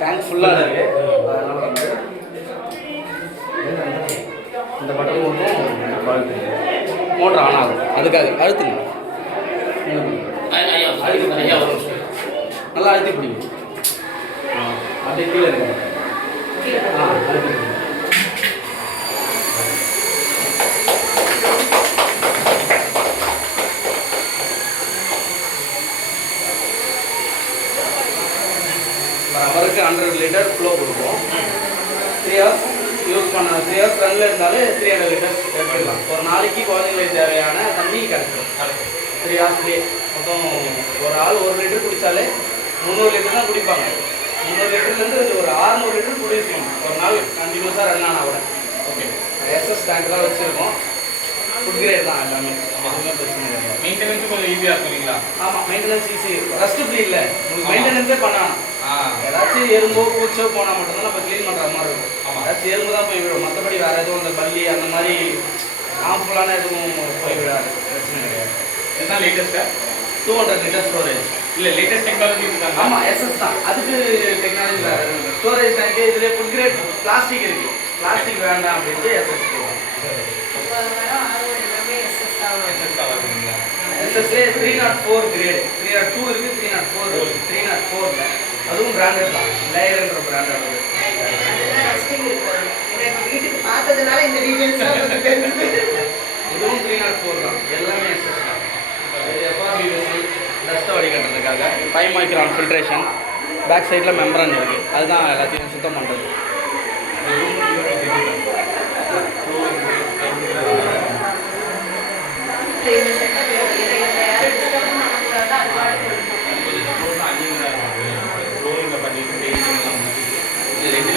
Tank ஃபுல்லாக இருக்கு. இந்த பட்டன் மோட்டர் ஆன் ஆகும். அதுக்காக அழுத்துங்க. நல்லா அழுத்தி பிடிங்க. அப்படியே கீழே இருக்கு. அழுத்தி அவருக்கு 100 லிட்டர் ஃப்ளோ கொடுப்போம். 3 ஹவர்ஸ் யூஸ் பண்ண 3 ஹவர்ஸ் ரன்னில் இருந்தாலே 300 லிட்டர்ஸ் எடுத்துக்கலாம். ஒரு நாளைக்கு குழந்தைங்களுக்கு தேவையான தண்ணி கிடைக்கும். 3 ஹவர்ஸ்லேயே மொத்தம் ஒரு ஆள் 1 லிட்டர் குடித்தாலே 300 லிட்டர் தான் குடிப்பாங்க. 300 லிட்டர்லேருந்து ஒரு 600 லிட்டர் குடிக்கணும் ஒரு நாள் கண்டினியூஸாக ரன் ஆனால் கூட. ஓகே, எஸ்எஸ் டேங்க் தான் வச்சுருக்கோம். ஃபுட் கிரேட் தான் எல்லாமே. எதுவுமே பிரச்சனை இல்லை. மெயின்டெனன்ஸும் கொஞ்சம் ஈஸியாக இருக்கும் இல்லைங்களா? ஆமாம், மெயின்டெனன்ஸ் ஈஸி. ரஸ்ட்டு ஃப்ரீ இல்லை, உங்களுக்கு மெயின்டெனன்ஸே பண்ணணும். ஏதாச்சும் எறும்போ பூச்சோ போனால் மட்டும்தான் நம்ம க்ளீன் பண்ணுற மாதிரி இருக்கும். ஏதாச்சும் எறும்பு தான் போய் விடும். மற்றபடி வேறு எதுவும் அந்த பள்ளி அந்த மாதிரி ஹார்ம்ஃபுல்லான எதுவும் போய் விடாது. பிரச்சனை கிடையாது. இதுதான் லேட்டஸ்ட்டாக 200 லிட்டர் ஸ்டோரேஜ். இல்லை லேட்டஸ்ட் டெக்னாலஜி இருக்காங்க. ஆமாம், எஸ்எஸ் தான். அதுக்கு டெக்னாலஜி வேறு. ஸ்டோரேஜ் டேங்க்கு இதில் ஃபுட் கிரேட் பிளாஸ்டிக் இருக்குது. பிளாஸ்டிக் வேண்டாம் அப்படின்ட்டு எஸ்எஸ் போகும். எஸ்எஸ்லேயே 304 கிரேடு, 302 இருக்குது, 304 304 அதுவும் பிராண்டட் தான். லேயர்ன்ற பிராண்டட். வீட்டுக்கு பார்த்ததுனால இந்த டீடைல்ஸ் இதுவும் 304 தான். எல்லாமே எஸ்எஸ் தான். எஃப்ஆர்பி வெசல் டஸ்ட்டை வடிகட்டுறதுக்காக 5 மைக்ரான் ஃபில்ட்ரேஷன். பேக் சைடில் மெம்பரான் இருக்குது. அதுதான் எல்லாத்தையும் சுத்தம் பண்ணுறது. இந்த செட்டப் யாரும் டிஸ்டர்ப் பண்ண